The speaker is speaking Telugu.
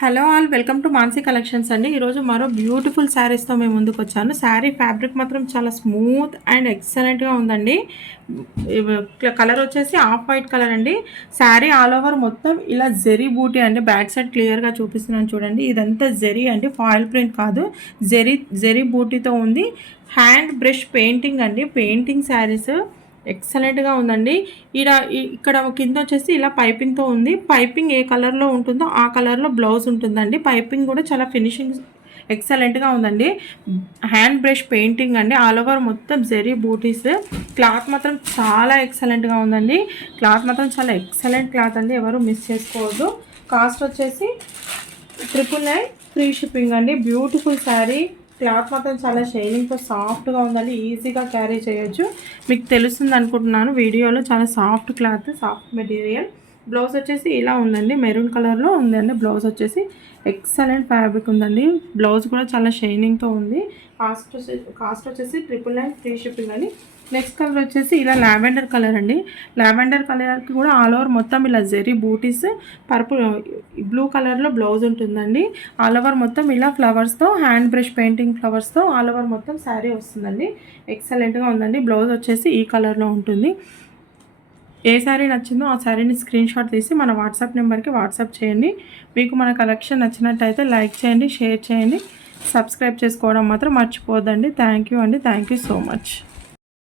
Hello all, welcome to Mansi collections అండి. ఈరోజు మరో బ్యూటిఫుల్ శారీస్తో మేము ముందుకు వచ్చాను. శారీ ఫ్యాబ్రిక్ మాత్రం చాలా స్మూత్ అండ్ ఎక్సలెంట్గా ఉందండి. కలర్ వచ్చేసి ఆఫ్ వైట్ కలర్ అండి. శారీ ఆల్ ఓవర్ మొత్తం ఇలా జెరీ బూటీ అండి. బ్యాక్ సైడ్ క్లియర్గా చూపిస్తున్నాను చూడండి. ఇదంతా జెరీ అండి, ఫాయిల్ ప్రింట్ కాదు, జెరీ బూటీతో ఉంది. హ్యాండ్ బ్రష్ పెయింటింగ్ అండి, పెయింటింగ్ శారీస్ ఎక్సలెంట్గా ఉందండి. ఇక్కడ కింద వచ్చేసి ఇలా పైపింగ్తో ఉంది. పైపింగ్ ఏ కలర్లో ఉంటుందో ఆ కలర్లో బ్లౌజ్ ఉంటుందండి. పైపింగ్ కూడా చాలా ఫినిషింగ్ ఎక్సలెంట్గా ఉందండి. హ్యాండ్ బ్రష్ పెయింటింగ్ అండి, ఆల్ ఓవర్ మొత్తం జెరీ బూటీస్. క్లాత్ మాత్రం చాలా ఎక్సలెంట్గా ఉందండి. క్లాత్ మాత్రం చాలా ఎక్సలెంట్ క్లాత్ అండి, ఎవరు మిస్ చేసుకోవద్దు. కాస్ట్ వచ్చేసి 999 ఫ్రీ షిప్పింగ్ అండి. బ్యూటిఫుల్ శారీ. క్లాత్ మాత్రం చాలా షైనింగ్తో సాఫ్ట్గా ఉందండి, ఈజీగా క్యారీ చేయొచ్చు. మీకు తెలుస్తుంది అనుకుంటున్నాను వీడియోలో. చాలా soft cloth, soft material. Blouse వచ్చేసి ఇలా ఉందండి, మెరూన్ కలర్లో ఉందండి. బ్లౌజ్ వచ్చేసి ఎక్సలెంట్ ఫ్యాబ్రిక్ ఉందండి. బ్లౌజ్ కూడా చాలా షైనింగ్తో ఉంది. కాస్ట్ వచ్చేసి 999 ఫ్రీ షిప్పింగ్ అండి. నెక్స్ట్ కలర్ వచ్చేసి ఇలా లావెండర్ కలర్ అండి. లావెండర్ కలర్కి కూడా ఆల్ ఓవర్ మొత్తం ఇలా జెరీ బూటీస్, పర్పుల్ బ్లూ కలర్లో బ్లౌజ్ ఉంటుందండి. ఆల్ ఓవర్ మొత్తం ఇలా ఫ్లవర్స్తో, హ్యాండ్ బ్రష్ పెయింటింగ్ ఫ్లవర్స్తో ఆల్ ఓవర్ మొత్తం శారీ వస్తుందండి. ఎక్సలెంట్గా ఉందండి. బ్లౌజ్ వచ్చేసి ఈ కలర్లో ఉంటుంది. ఏ శారీ నచ్చిందో ఆ శారీని స్క్రీన్ షాట్ తీసి మన వాట్సాప్ నెంబర్కి వాట్సాప్ చేయండి. మీకు మన కలెక్షన్ నచ్చినట్టయితే లైక్ చేయండి, షేర్ చేయండి, సబ్స్క్రైబ్ చేసుకోవడం మాత్రం మర్చిపోద్దండి. థ్యాంక్ యూ అండి. Thank you so much.